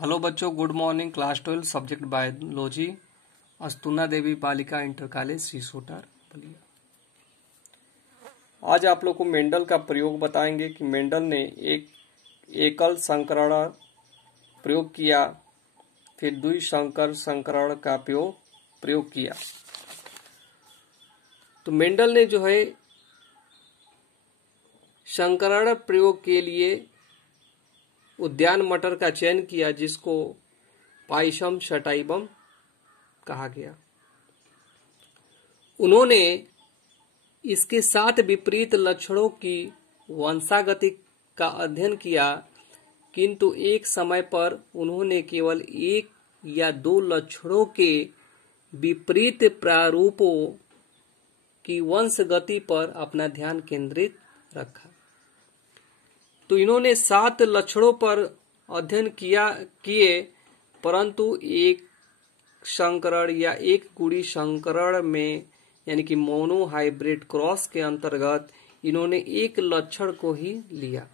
Hello बच्चों, good morning. Class 12 subject biology, अस्तुना देवी बालिका इंटर कॉलेज सीसोटर बलिया। आज आप लोग को मेंडल का प्रयोग बताएंगे कि मेंडल ने एक एकल संकरण प्रयोग किया, फिर द्विसंकर संकरण का प्रयोग किया। तो मेंडल ने जो है संकरण प्रयोग के लिए उद्यान मटर का चयन किया, जिसको पाइसम सटाइवम कहा गया। उन्होंने इसके 7 विपरीत लक्षणों की वंशागति का अध्ययन किया, किंतु एक समय पर उन्होंने केवल 1 या 2 लक्षणों के विपरीत प्रारूपों की वंशगति पर अपना ध्यान केंद्रित रखा। तो इन्होंने 7 लक्षणों पर अध्ययन किए, परंतु एक संकरण या एक गुड़ी संकरण में यानी कि मोनो हाइब्रिड क्रॉस के अंतर्गत इन्होंने एक लक्षण को ही लिया।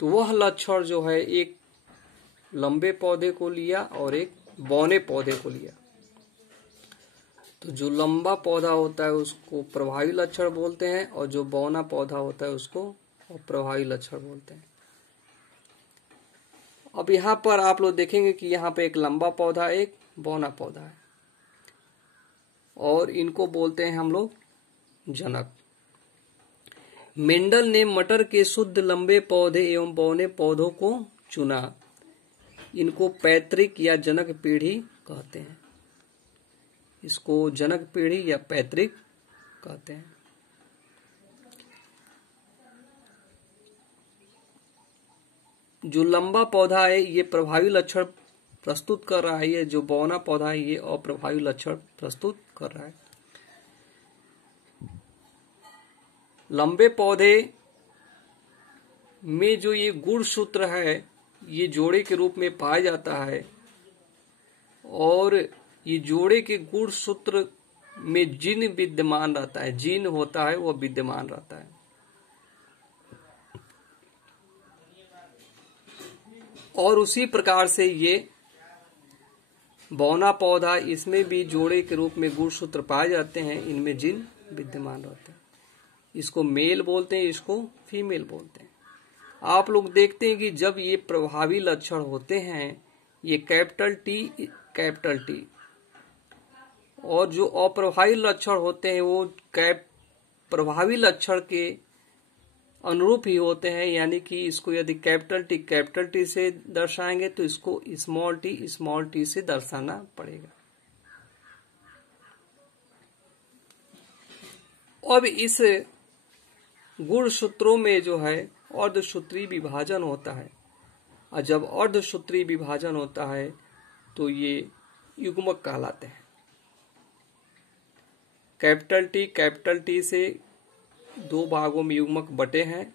तो वह लक्षण जो है एक लंबे पौधे को लिया और एक बौने पौधे को लिया। तो जो लंबा पौधा होता है उसको प्रभावी लक्षण बोलते हैं, और जो बौना पौधा होता है उसको अप्रभावी लक्षण बोलते हैं। अब यहाँ पर आप लोग देखेंगे कि यहाँ पे एक लंबा पौधा, एक बौना पौधा है, और इनको बोलते हैं हम लोग जनक। मेंडल ने मटर के शुद्ध लंबे पौधे एवं बौने पौधों को चुना। इनको पैतृक या जनक पीढ़ी कहते हैं। इसको जनक पीढ़ी या पैतृक कहते हैं। जो लंबा पौधा है ये प्रभावी लक्षण प्रस्तुत कर रहा है, ये जो बौना पौधा है ये अप्रभावी लक्षण प्रस्तुत कर रहा है। लंबे पौधे में जो ये गुणसूत्र है ये जोड़े के रूप में पाया जाता है, और ये जोड़े के गुणसूत्र में जीन विद्यमान रहता है, जीन होता है वह विद्यमान रहता है। और उसी प्रकार से ये बौना पौधा, इसमें भी जोड़े के रूप में गुणसूत्र पाए जाते हैं, इनमें जीन विद्यमान रहते हैं। इसको मेल बोलते हैं, इसको फीमेल बोलते हैं। आप लोग देखते हैं कि जब ये प्रभावी लक्षण होते हैं, ये कैपिटल टी, और जो अप्रभावी लक्षण होते हैं वो प्रभावी लक्षण के अनुरूप ही होते हैं। यानी कि इसको यदि कैपिटल टी से दर्शाएंगे तो इसको स्मॉल टी से दर्शाना पड़ेगा। अब इस गुणसूत्रों में जो है अर्धसूत्री विभाजन होता है, और जब अर्धसूत्री विभाजन होता है तो ये युग्मक कहलाते हैं। कैपिटल टी से 2 भागों में युग्मक बटे हैं,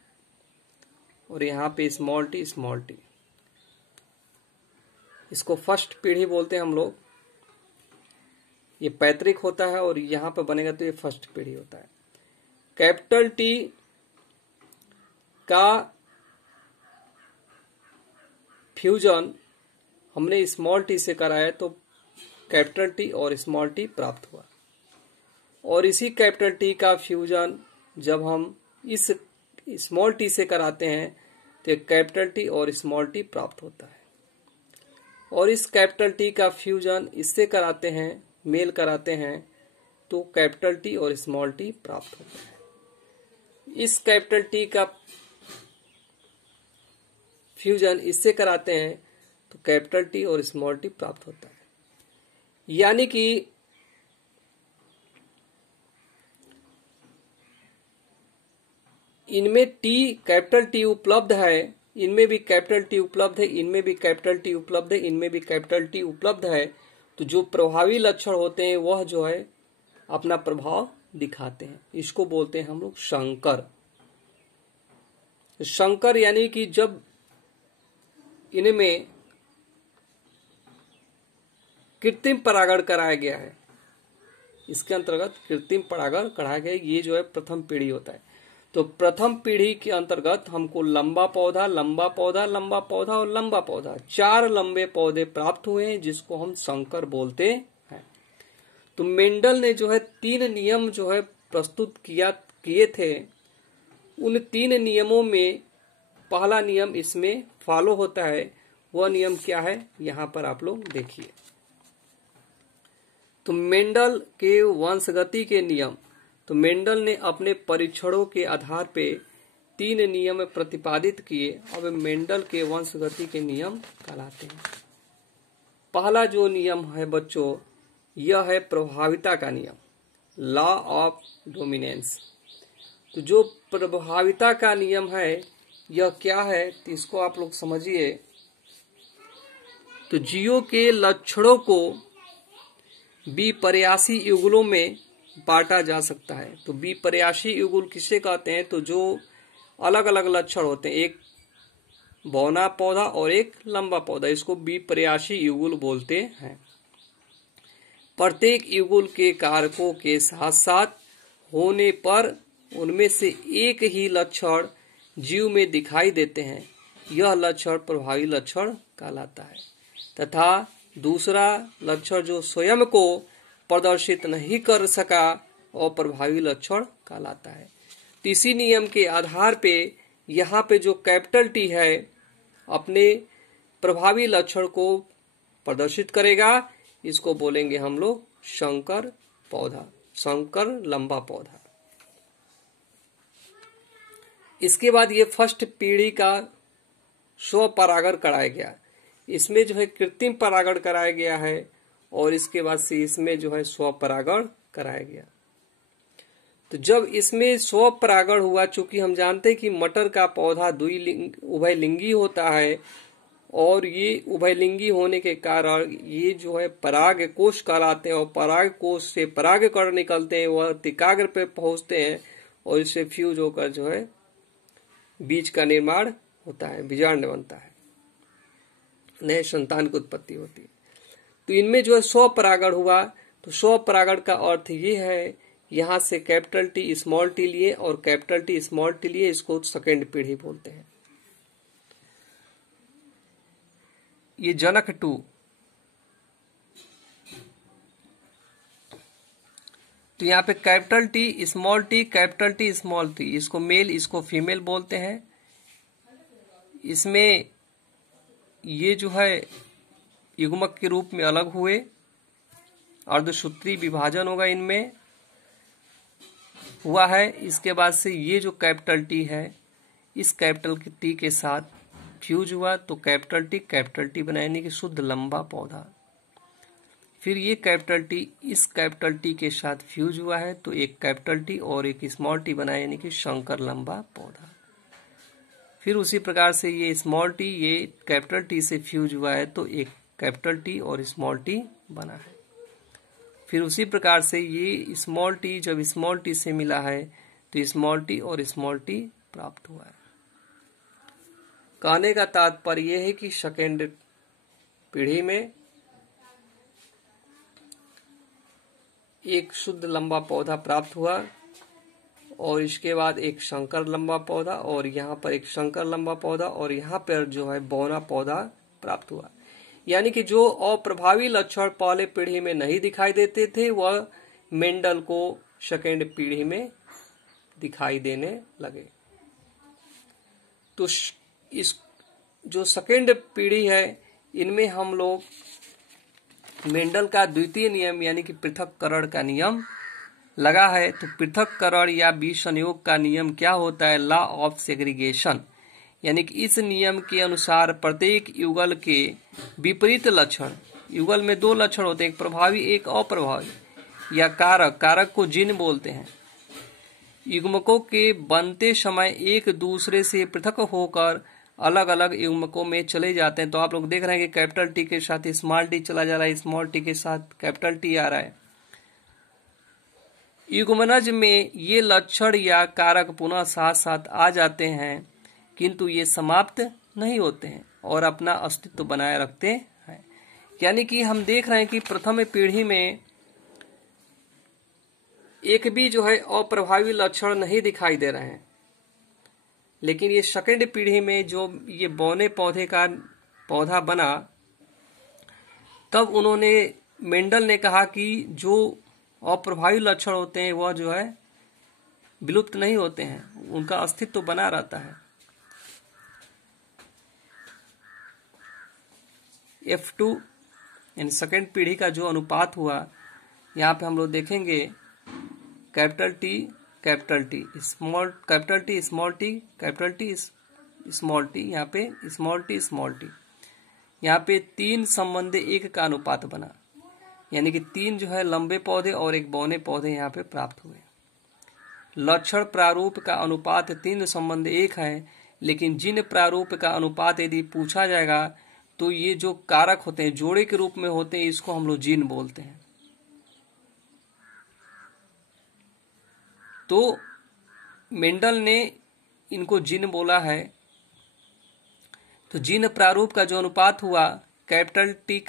और यहाँ पे स्मॉल टी। इसको फर्स्ट पीढ़ी बोलते हैं हम लोग। ये पैतृक होता है, और यहाँ पे बनेगा तो ये फर्स्ट पीढ़ी होता है। कैपिटल टी का फ्यूजन हमने स्मॉल टी से कराया तो कैपिटल टी और स्मॉल टी प्राप्त हुआ, और इसी कैपिटल टी का फ्यूजन जब हम इस स्मॉल टी से कराते हैं तो कैपिटल टी और स्मॉल टी प्राप्त होता है, और इस कैपिटल टी का फ्यूजन इससे कराते हैं, मेल कराते हैं, तो कैपिटल टी और स्मॉल टी प्राप्त होता है। इस कैपिटल टी का फ्यूजन इससे कराते हैं तो कैपिटल टी और स्मॉल टी प्राप्त होता है। यानी कि इनमें कैपिटल टी उपलब्ध है, इनमें भी कैपिटल टी उपलब्ध है, इनमें भी कैपिटल टी उपलब्ध है, इनमें भी कैपिटल टी उपलब्ध है। तो जो प्रभावी लक्षण होते हैं वह जो है अपना प्रभाव दिखाते हैं। इसको बोलते हैं हम लोग संकर। यानी कि जब इनमें कृत्रिम परागण कराया गया है, इसके अंतर्गत कृत्रिम परागण कराया गया, ये जो है प्रथम पीढ़ी होता है। तो प्रथम पीढ़ी के अंतर्गत हमको लंबा पौधा, लंबा पौधा, लंबा पौधा और लंबा पौधा, 4 लंबे पौधे प्राप्त हुए हैं, जिसको हम संकर बोलते हैं। तो मेंडल ने जो है 3 नियम जो है प्रस्तुत किए थे। उन 3 नियमों में पहला नियम इसमें फॉलो होता है। वह नियम क्या है, यहां पर आप लोग देखिए। तो मेंडल के वंशगति के नियम, तो मेंडल ने अपने परीक्षणों के आधार पे 3 नियम प्रतिपादित किए। अब मेंडल के वंशगति के नियम कहलाते हैं। पहला जो नियम है बच्चों, यह है प्रभाविता का नियम, लॉ ऑफ डोमिनेंस। तो जो प्रभाविता का नियम है यह क्या है, तो इसको आप लोग समझिए। तो जीवों के लक्षणों को विपर्यासी युगलों में बांटा जा सकता है। तो विपर्यासी युगल किसे कहते हैं, तो जो अलग अलग लक्षण होते हैं, एक बौना पौधा और एक लंबा पौधा, इसको विपर्यासी युगल बोलते हैं। प्रत्येक युगल के कारकों के साथ साथ होने पर उनमें से एक ही लक्षण जीव में दिखाई देते हैं, यह लक्षण प्रभावी लक्षण कहलाता है। तथा दूसरा लक्षण जो स्वयं को प्रदर्शित नहीं कर सका और प्रभावी लक्षण कहलाता है। इसी नियम के आधार पे यहाँ पे जो कैपिटल टी है अपने प्रभावी लक्षण को प्रदर्शित करेगा, इसको बोलेंगे हम लोग संकर पौधा, संकर लंबा पौधा। इसके बाद ये फर्स्ट पीढ़ी का स्वपरागण कराया गया। इसमें जो है कृत्रिम परागण कराया गया है और इसके बाद से इसमें जो है स्वपरागण कराया गया। तो जब इसमें स्वपरागण हुआ, चूंकि हम जानते हैं कि मटर का पौधा उभयलिंगी होता है और ये उभयलिंगी होने के कारण ये जो है पराग कोश कहलाते हैं और पराग कोश से पराग कण निकलते हैं, वह तिकाग्र पे पहुंचते हैं और इससे फ्यूज होकर जो है बीज का निर्माण होता है, बीजांड बनता है, नए संतान की उत्पत्ति होती है। तो इनमें जो है स्वपरागण हुआ। तो स्वपरागण का अर्थ ये है, यहां से कैपिटल टी स्मॉल टी लिए और कैपिटल टी स्मॉल टी लिए, इसको सेकेंड पीढ़ी बोलते हैं। ये जनक 2, तो यहाँ पे capital T small T, capital T small T, इसको मेल इसको फीमेल बोलते हैं। इसमें ये जो है युग्मक के रूप में अलग हुए, अर्धसूत्री विभाजन होगा इनमें हुआ है। इसके बाद से ये जो कैपिटल टी है इस कैपिटल टी के साथ फ्यूज हुआ, तो कैपिटल टी बना, यानी कि शुद्ध लंबा पौधा। फिर ये कैपिटल टी इस कैपिटल टी के साथ फ्यूज हुआ है, तो एक कैपिटल टी और एक स्मॉल टी बना, यानी कि संकर लंबा पौधा। फिर उसी प्रकार से ये स्मॉल टी ये कैपिटल टी से फ्यूज हुआ है, तो एक कैपिटल टी और स्मॉल टी बना है। फिर उसी प्रकार से ये स्मॉल टी जब स्मॉल टी से मिला है तो स्मॉल टी और स्मॉल टी प्राप्त हुआ है। कहने का तात्पर्य यह है कि सेकेंड पीढ़ी में एक शुद्ध लंबा पौधा प्राप्त हुआ और इसके बाद एक संकर लंबा पौधा और यहाँ पर एक संकर लंबा पौधा और यहाँ पर जो है बौना पौधा प्राप्त हुआ। यानी कि जो अप्रभावी लक्षण पहले पीढ़ी में नहीं दिखाई देते थे वह मेंडल को सेकेंड पीढ़ी में दिखाई देने लगे। तो इस जो सेकेंड पीढ़ी है इनमें हम लोग मेंडल का द्वितीय नियम यानी कि पृथक्करण का नियम लगा है। तो पृथक्करण या विसंयोग का नियम क्या होता है? लॉ ऑफ सेग्रीगेशन, यानी कि इस नियम के अनुसार प्रत्येक युगल के विपरीत लक्षण, युगल में दो लक्षण होते हैं, एक प्रभावी एक अप्रभावी या कारक, कारक को जीन बोलते हैं, युग्मकों के बनते समय एक दूसरे से पृथक होकर अलग अलग युग्मकों में चले जाते हैं। तो आप लोग देख रहे हैं कि कैपिटल टी के साथ स्मॉल टी चला जा रहा है, स्मॉल टी के साथ कैपिटल टी आ रहा है। युग्मनज में ये लक्षण या कारक पुनः साथ साथ आ जाते हैं किंतु ये समाप्त नहीं होते हैं और अपना अस्तित्व बनाए रखते हैं। यानी कि हम देख रहे हैं कि प्रथम पीढ़ी में एक भी जो है अप्रभावी लक्षण नहीं दिखाई दे रहे हैं, लेकिन ये सेकेंड पीढ़ी में जो ये बौने पौधे का पौधा बना, तब उन्होंने मेंडल ने कहा कि जो अप्रभावी लक्षण होते हैं वह जो है विलुप्त नहीं होते हैं, उनका अस्तित्व तो बना रहता है। F2 यानी सेकेंड पीढ़ी का जो अनुपात हुआ, यहाँ पे हम लोग देखेंगे capital T small capital T small T capital T small T, यहाँ पे स्मॉल टी, यहाँ पे 3 संबंधी 1 का अनुपात बना, यानी कि 3 जो है लंबे पौधे और 1 बौने पौधे यहाँ पे प्राप्त हुए। लक्षण प्रारूप का अनुपात 3 संबंधी 1 है, लेकिन जिन प्रारूप का अनुपात यदि पूछा जाएगा तो ये जो कारक होते हैं जोड़े के रूप में होते हैं, इसको हम लोग जीन बोलते हैं। तो मेंडल ने इनको जीन बोला है। तो जीन प्रारूप का जो अनुपात हुआ, कैपिटल टी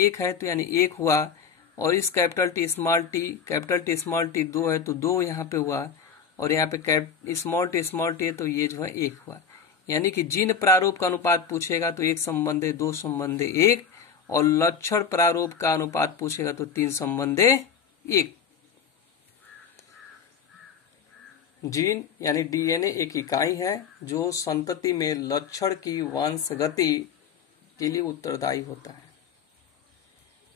1 है तो यानी 1 हुआ, और इस कैपिटल टी स्मॉल टी 2 है तो 2 यहाँ पे हुआ, और यहाँ पे स्मॉल टी है तो ये जो है 1 हुआ। यानी कि जीन प्रारूप का अनुपात पूछेगा तो 1 संबंधे 2 संबंधे 1, और लक्षण प्रारूप का अनुपात पूछेगा तो 3 संबंधे 1। जीन यानी डीएनए एक इकाई है जो संतति में लक्षण की वंशगति के लिए उत्तरदायी होता है।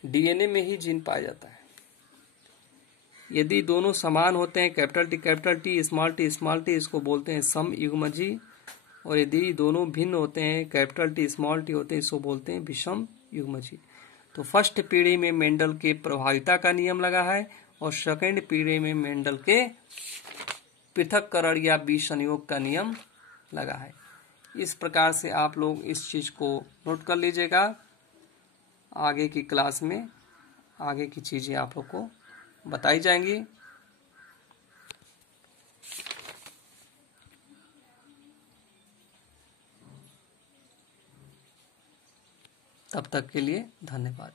डीएनए में ही जीन पाया जाता है। यदि दोनों समान होते हैं, कैपिटल टी स्मॉल टी, इसको बोलते हैं समयुग्मजी, और यदि दोनों भिन्न होते हैं, कैपिटल टी स्मॉल टी होते हैं, इसको बोलते हैं विषम युग्मजी। तो फर्स्ट पीढ़ी में मेंडल के प्रभाविता का नियम लगा है, और सेकेंड पीढ़ी में मेंडल के पृथक्करण या विसंयोग का नियम लगा है। इस प्रकार से आप लोग इस चीज को नोट कर लीजिएगा। आगे की क्लास में आगे की चीजें आप लोग को बताई जाएंगी। तब तक के लिए धन्यवाद।